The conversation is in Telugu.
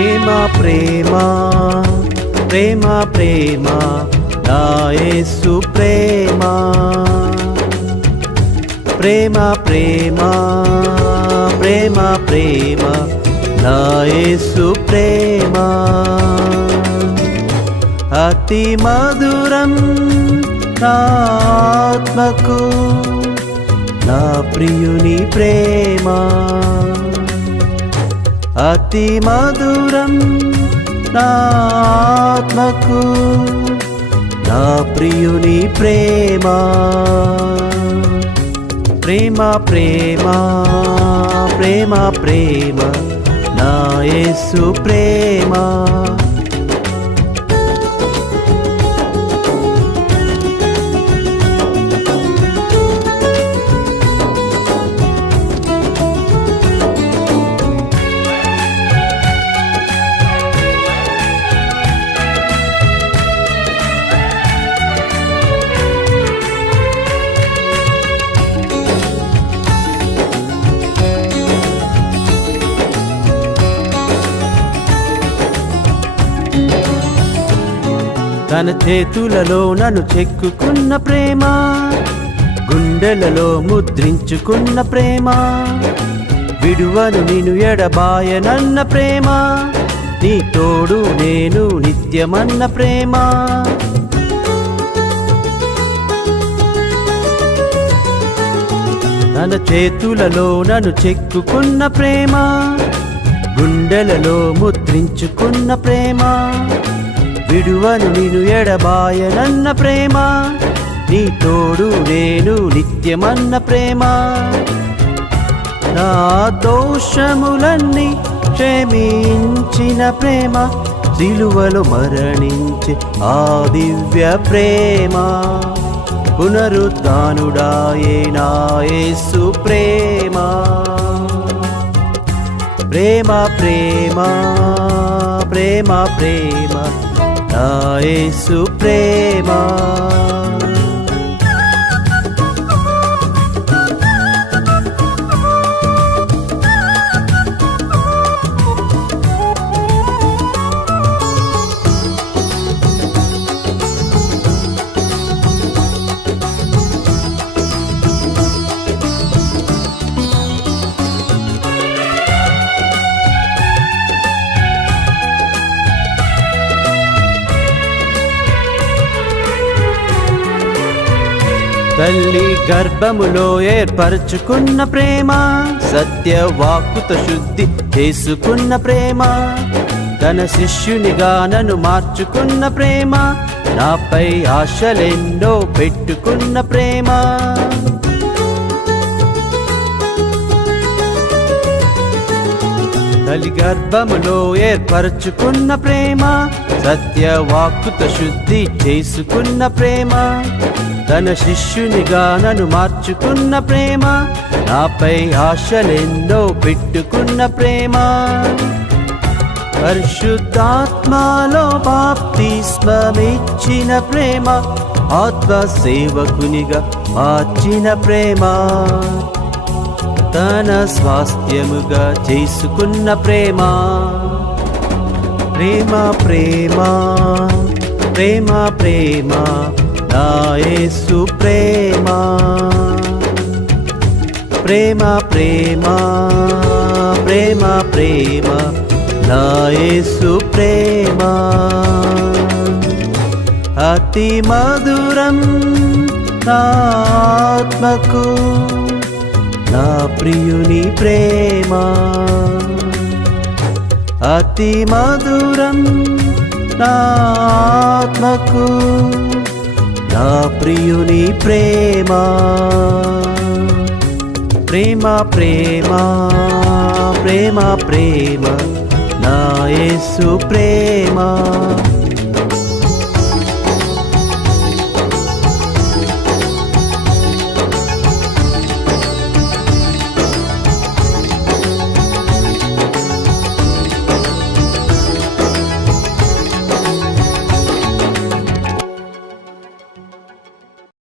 ప్రేమ ప్రేమ ప్రేమ ప్రేమ నా యేసు ప్రేమ ప్రేమ ప్రేమ ప్రేమ ప్రేమ నా యేసు ప్రేమ అతి మధురం నా ఆత్మకు నా ప్రియుని ప్రేమ అతి మధురం నా ఆత్మకు నా ప్రియుని ప్రేమ ప్రేమ ప్రేమ ప్రేమ ప్రేమ నా యేసు ప్రేమ తన చేతులలో నన్ను చెక్కుకున్న ప్రేమ గుండెలలో ముద్రించుకున్న ప్రేమ విడువను నిన్ను ఎడబాయనన్న ప్రేమ నీ తోడు నేను నిత్యమన్న ప్రేమ తన చేతులలో నన్ను చెక్కుకున్న ప్రేమ గుండెలలో ముద్రించుకున్న ప్రేమ విడువను నిన్ను ఎడబాయనన్న ప్రేమ నీ తోడు నేను నిత్యమన్న ప్రేమ నా దోషములన్నీ క్షమించిన ప్రేమ సిలువలో మరణించే ఆ దివ్య ప్రేమ పునరుద్ధానుడాయే నా యేసు ప్రేమ ప్రేమ ప్రేమ ప్రేమ ప్రేమ నా యేసు ప్రేమ తల్లి గర్భములో ఏర్పరచుకున్న ప్రేమ సత్యవాక్కుతో శుద్ధి చేసుకున్న ప్రేమ తన శిష్యునిగా నన్ను మార్చుకున్న ప్రేమ నాపై ఆశలెన్నో పెట్టుకున్న ప్రేమ తల్లి గర్భములో ఏర్పరచుకున్న ప్రేమ సత్యవాక్కుతో శుద్ధి చేసుకున్న ప్రేమ తన శిష్యునిగా నన్ను మార్చుకున్న ప్రేమ నాపై ఆశలెన్నో పెట్టుకున్న ప్రేమ పరిశుద్ధాత్మలో బాప్తిస్మమిచ్చిన ప్రేమ ఆత్మ సేవకునిగా మార్చిన ప్రేమ తన స్వాస్థ్యముగా చేసుకున్న ప్రేమ ప్రేమ ప్రేమ ప్రేమ ప్రేమ నా యేసు ప్రేమ ప్రేమ ప్రేమ ప్రేమ ప్రేమ నా యేసు ప్రేమ అతి మధురం నా ఆత్మకు నా ప్రియుని ప్రేమ అతి మధురం నా ఆత్మకు నా ప్రియుని ప్రేమ ప్రేమ ప్రేమ ప్రేమ ప్రేమ నా యేసు ప్రేమ